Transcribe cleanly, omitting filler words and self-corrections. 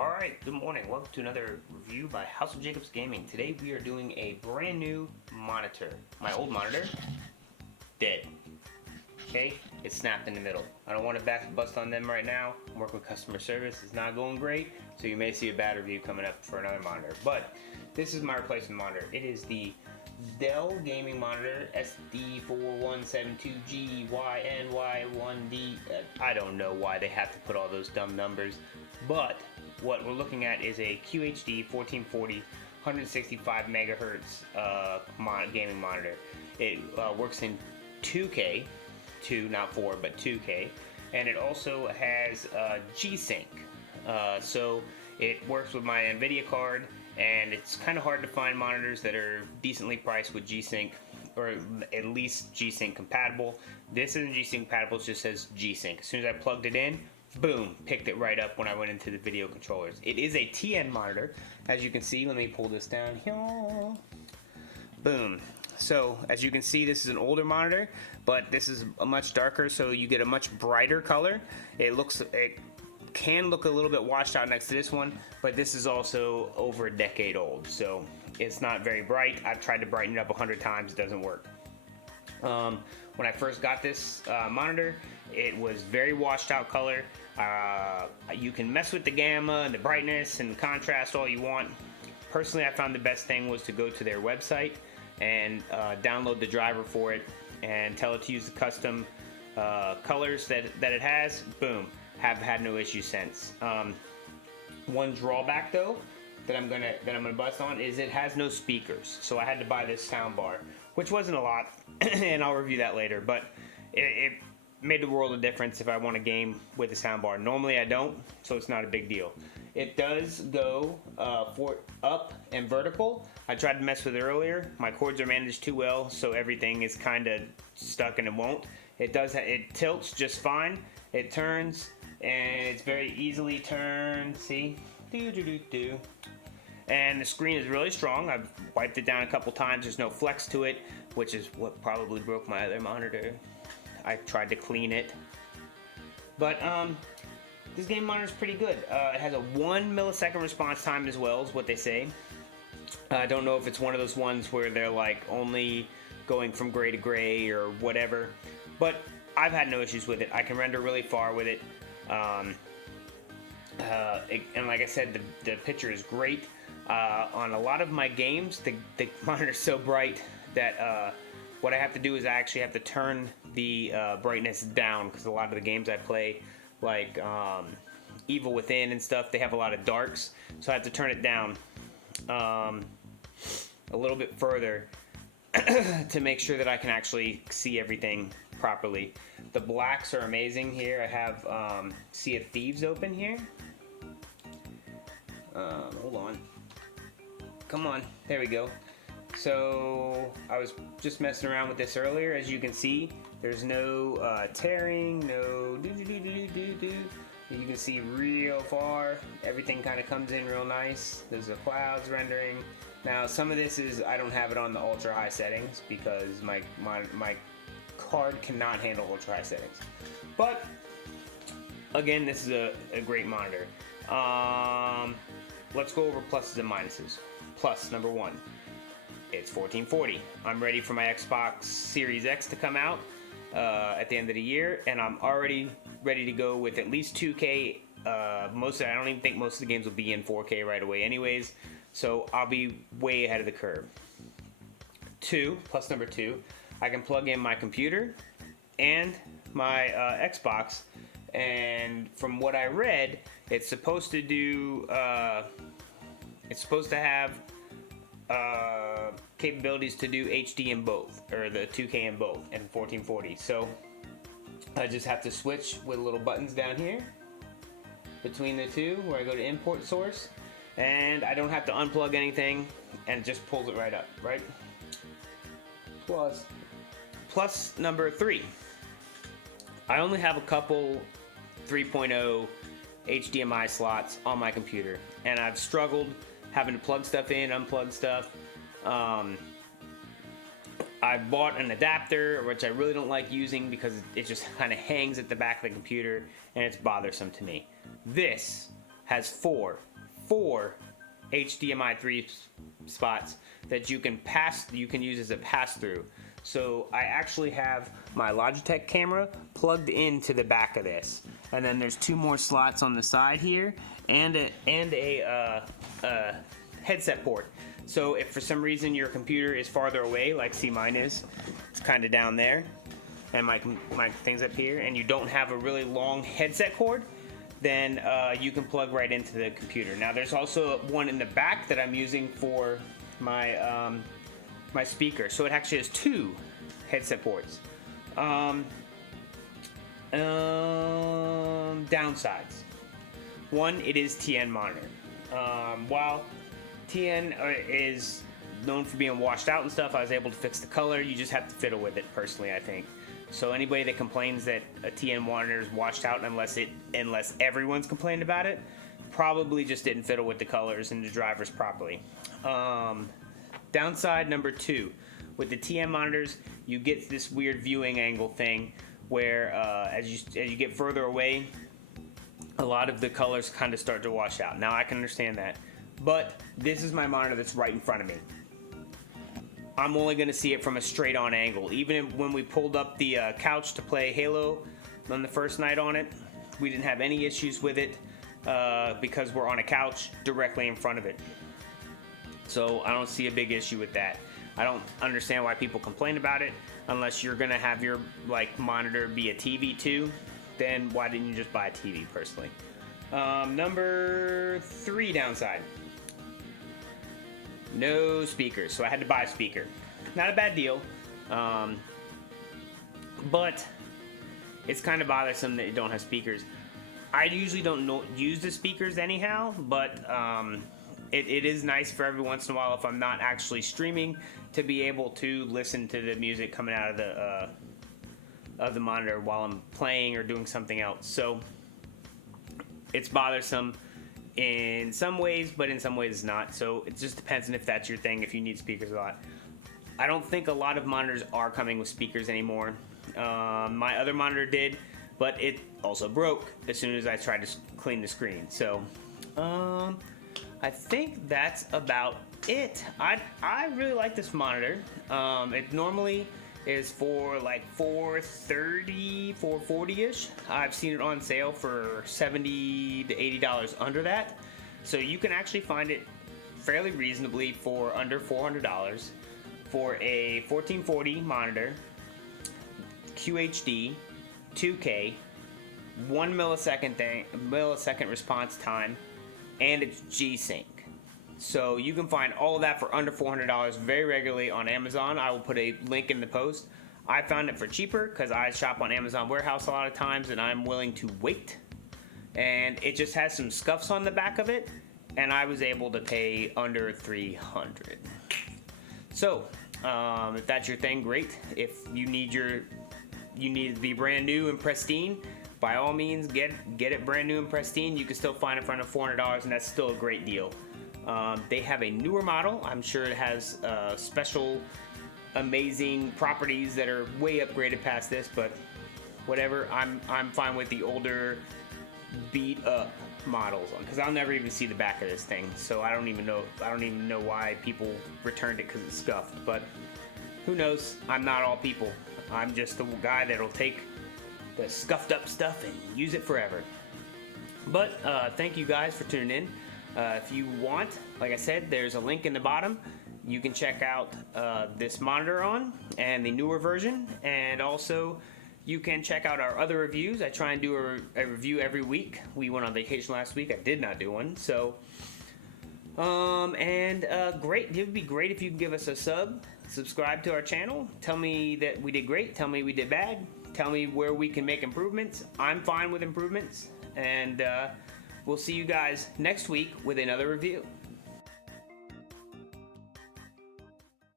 Alright, good morning. Welcome to another review by House of Jacobs Gaming. Today we are doing a brand new monitor. My old monitor, dead. Okay, it's snapped in the middle. I don't want to bust on them right now. I'm working with customer service. It's not going great, so you may see a bad review coming up for another monitor. But this is my replacement monitor. It is the Dell gaming monitor S2417DG YNY1D. I don't know why they have to put all those dumb numbers, but what we're looking at is a QHD 1440 165 megahertz gaming monitor. It works in 2K, 2 not 4 but 2K, and it also has Gsync. So it works with my NVIDIA card, and it's kind of hard to find monitors that are decently priced with Gsync, or at least Gsync compatible. This isn't Gsync compatible, it just says Gsync. As soon as I plugged it in, boom, picked it right up when I went into the video controllers. It is a TN monitor, as you can see. Let me pull this down here. Boom. So as you can see, this is an older monitor, but this is a much darker, so you get a much brighter color. It can look a little bit washed out next to this one, but this is also over a decade old, so it's not very bright. I've tried to brighten it up 100 times, it doesn't work. When I first got this monitor, it was very washed out color. You can mess with the gamma and the brightness and the contrast all you want. Personally, I found the best thing was to go to their website and download the driver for it and tell it to use the custom colors that it has. Boom, have had no issues since. One drawback though that I'm gonna bust on is it has no speakers, so I had to buy this sound bar, which wasn't a lot, and I'll review that later, but it made the world of difference if I want a game with a soundbar. Normally I don't, so it's not a big deal. It does go for up and vertical. I tried to mess with it earlier. My cords are managed too well, so everything is kind of stuck and it won't. It tilts just fine. It turns, and it's very easily turned. See, and the screen is really strong. I've wiped it down a couple times. There's no flex to it, which is what probably broke my other monitor. I tried to clean it, but this game monitor is pretty good. It has a 1 millisecond response time as well, is what they say. I don't know if it's one of those ones where they're like only going from gray to gray or whatever, but I've had no issues with it. I can render really far with it, and like I said, the picture is great. On a lot of my games, the monitor is so bright that what I have to do is I actually have to turn the brightness down, because a lot of the games I play, like Evil Within and stuff, they have a lot of darks, so I have to turn it down a little bit further to make sure that I can actually see everything properly. The blacks are amazing here. I have Sea of Thieves open here. Hold on. Come on. There we go. So I was just messing around with this earlier. As you can see, there's no tearing, no do-do-do-do-do-do. You can see real far. Everything kind of comes in real nice. There's the clouds rendering. Now some of this is, I don't have it on the ultra high settings because my card cannot handle ultra high settings. But again, this is a great monitor. Let's go over pluses and minuses. Plus, number one, it's 1440. I'm ready for my Xbox Series X to come out at the end of the year, and I'm already ready to go with at least 2K. I don't even think most of the games will be in 4K right away anyways, so I'll be way ahead of the curve. Plus number two, I can plug in my computer and my Xbox, and from what I read, it's supposed to do, it's supposed to have capabilities to do HD in both, or the 2K in both, and 1440. So I just have to switch with little buttons down here between the two, where I go to import source, and I don't have to unplug anything, and it just pulls it right up, right? Plus number three, I only have a couple 3.0 HDMI slots on my computer, and I've struggled having to plug stuff in, unplug stuff. I bought an adapter, which I really don't like using because it just kind of hangs at the back of the computer and it's bothersome to me. This has 4 4 HDMI 3 spots that you can use as a pass-through. So I actually have my Logitech camera plugged into the back of this, and then there's 2 more slots on the side here, and a headset port. So if for some reason your computer is farther away, like see mine is, it's kind of down there, and my thing's up here, and you don't have a really long headset cord, then you can plug right into the computer. Now there's also one in the back that I'm using for my my speaker, so it actually has 2 headset ports. Downsides. One, it is TN monitor. While TN is known for being washed out and stuff, I was able to fix the color. You just have to fiddle with it, personally, I think. So anybody that complains that a TN monitor is washed out, unless everyone's complained about it, probably just didn't fiddle with the colors and the drivers properly. Downside number 2, with the TN monitors, you get this weird viewing angle thing where as you get further away, a lot of the colors kind of start to wash out. Now I can understand that, but this is my monitor that's right in front of me. I'm only going to see it from a straight on angle. Even when we pulled up the couch to play Halo on the first night on it, we didn't have any issues with it because we're on a couch directly in front of it. So I don't see a big issue with that. I don't understand why people complain about it, unless you're going to have your monitor be a TV too. Then why didn't you just buy a TV, personally? Number 3 downside. No speakers, so I had to buy a speaker. Not a bad deal, but it's kind of bothersome that you don't have speakers. I usually don't use the speakers anyhow, but it is nice for every once in a while, if I'm not actually streaming, to be able to listen to the music coming out of the monitor while I'm playing or doing something else. So it's bothersome in some ways, but in some ways it's not. So it just depends on if that's your thing, if you need speakers a lot. I don't think a lot of monitors are coming with speakers anymore. My other monitor did, but it also broke as soon as I tried to clean the screen. So I think that's about it. I really like this monitor. It normally is for like $430, $440-ish. I've seen it on sale for $70 to $80 under that. So you can actually find it fairly reasonably for under $400 for a 1440 monitor, QHD, 2K, 1 millisecond response time, and it's Gsync. So you can find all of that for under $400 very regularly on Amazon. I will put a link in the post. I found it for cheaper because I shop on Amazon Warehouse a lot of times and I'm willing to wait. And it just has some scuffs on the back of it, and I was able to pay under $300. So if that's your thing, great. If you need it to be brand new and pristine, by all means get it brand new and pristine. You can still find it for under $400, and that's still a great deal. They have a newer model. I'm sure it has special, amazing properties that are way upgraded past this, but whatever. I'm fine with the older, beat up models because I'll never even see the back of this thing. So I don't even know why people returned it because it's scuffed. But who knows? I'm not all people. I'm just the guy that'll take the scuffed up stuff and use it forever. But thank you guys for tuning in. If you want, like I said, there's a link in the bottom. You can check out this monitor on and the newer version, and also you can check out our other reviews. I try and do a review every week. We went on vacation last week. I did not do one. So great. It would be great if you could give us a subscribe to our channel. Tell me that we did great. Tell me we did bad. Tell me where we can make improvements. I'm fine with improvements, and we'll see you guys next week with another review.